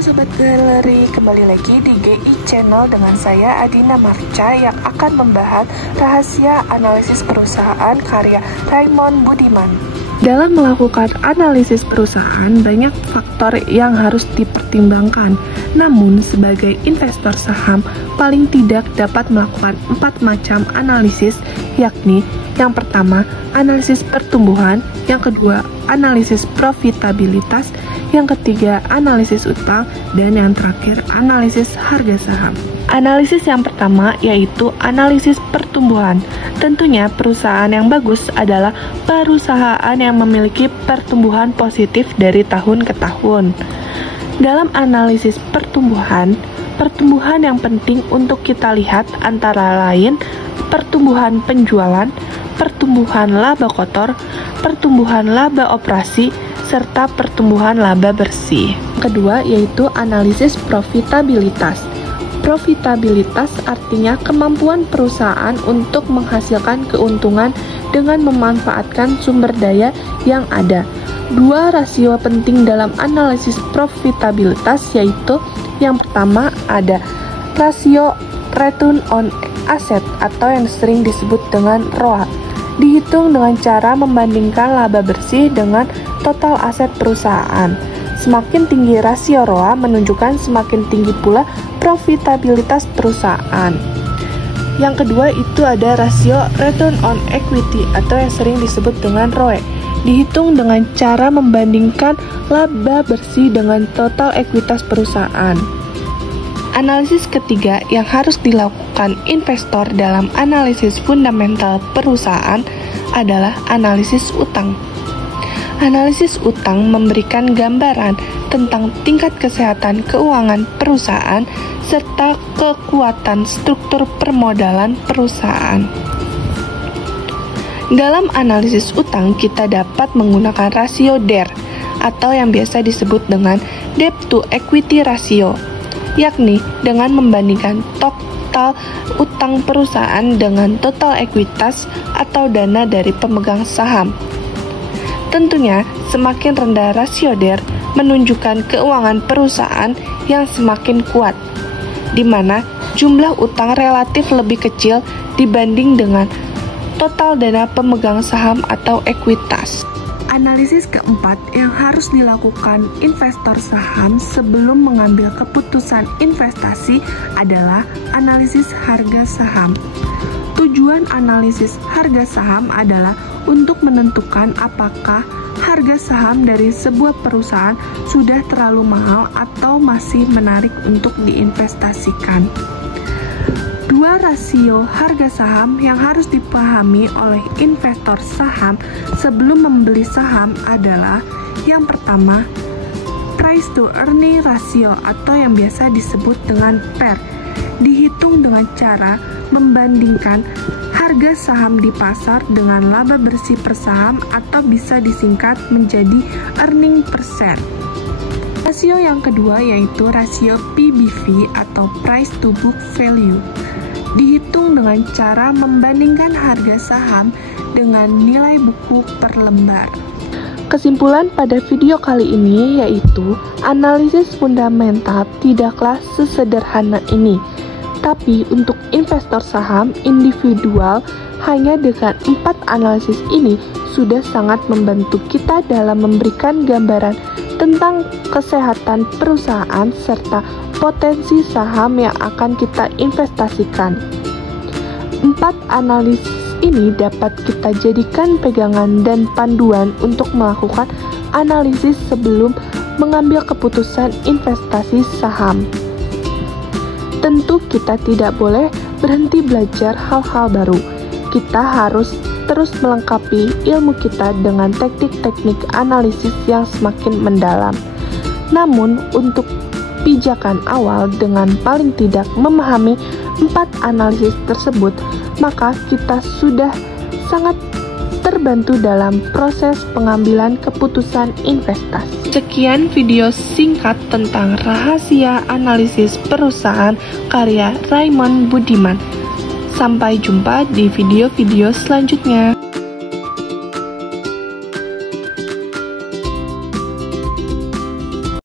Sobat Galeri, kembali lagi di GI Channel dengan saya Adina Marca yang akan membahas rahasia analisis perusahaan karya Raymond Budiman. Dalam melakukan analisis perusahaan, banyak faktor yang harus dipertimbangkan. Namun, sebagai investor saham, paling tidak dapat melakukan 4 macam analisis, yakni yang pertama, analisis pertumbuhan, yang kedua, analisis profitabilitas, yang ketiga, analisis utang, dan yang terakhir, analisis harga saham. Analisis yang pertama yaitu analisis pertumbuhan. Tentunya perusahaan yang bagus adalah perusahaan yang memiliki pertumbuhan positif dari tahun ke tahun. Dalam analisis pertumbuhan yang penting untuk kita lihat antara lain pertumbuhan penjualan, pertumbuhan laba kotor, pertumbuhan laba operasi, serta pertumbuhan laba bersih. Kedua yaitu analisis profitabilitas. Profitabilitas artinya kemampuan perusahaan untuk menghasilkan keuntungan dengan memanfaatkan sumber daya yang ada. Dua rasio penting dalam analisis profitabilitas yaitu yang pertama ada rasio return on asset atau yang sering disebut dengan ROA. Dihitung dengan cara membandingkan laba bersih dengan total aset perusahaan. Semakin tinggi rasio ROA menunjukkan semakin tinggi pula profitabilitas perusahaan. Yang kedua itu ada rasio return on equity atau yang sering disebut dengan ROE. Dihitung dengan cara membandingkan laba bersih dengan total ekuitas perusahaan. Analisis ketiga yang harus dilakukan investor dalam analisis fundamental perusahaan adalah analisis utang. Analisis utang memberikan gambaran tentang tingkat kesehatan keuangan perusahaan serta kekuatan struktur permodalan perusahaan. Dalam analisis utang, kita dapat menggunakan rasio DER atau yang biasa disebut dengan debt to equity ratio, yakni dengan membandingkan total utang perusahaan dengan total ekuitas atau dana dari pemegang saham. Tentunya, semakin rendah rasio DER menunjukkan keuangan perusahaan yang semakin kuat, di mana jumlah utang relatif lebih kecil dibanding dengan total dana pemegang saham atau ekuitas. Analisis keempat yang harus dilakukan investor saham sebelum mengambil keputusan investasi adalah analisis harga saham. Tujuan analisis harga saham adalah untuk menentukan apakah harga saham dari sebuah perusahaan sudah terlalu mahal atau masih menarik untuk diinvestasikan. Dua rasio harga saham yang harus dipahami oleh investor saham sebelum membeli saham adalah yang pertama, price to earning ratio atau yang biasa disebut dengan PER. Dihitung dengan cara membandingkan harga saham di pasar dengan laba bersih per saham atau bisa disingkat menjadi earning per share. Rasio yang kedua yaitu rasio PBV atau price to book value. Dihitung dengan cara membandingkan harga saham dengan nilai buku per lembar. Kesimpulan pada video kali ini yaitu analisis fundamental tidaklah sesederhana ini. Tapi untuk investor saham individual, hanya dengan 4 analisis ini sudah sangat membantu kita dalam memberikan gambaran tentang kesehatan perusahaan serta potensi saham yang akan kita investasikan. 4 analisis ini dapat kita jadikan pegangan dan panduan untuk melakukan analisis sebelum mengambil keputusan investasi saham. Tentu kita tidak boleh berhenti belajar hal-hal baru. Kita harus terus melengkapi ilmu kita dengan teknik-teknik analisis yang semakin mendalam. Namun, untuk pijakan awal dengan paling tidak memahami 4 analisis tersebut, maka kita sudah sangat terbantu dalam proses pengambilan keputusan investasi. Sekian video singkat tentang rahasia analisis perusahaan karya Raymond Budiman. Sampai jumpa di video-video selanjutnya.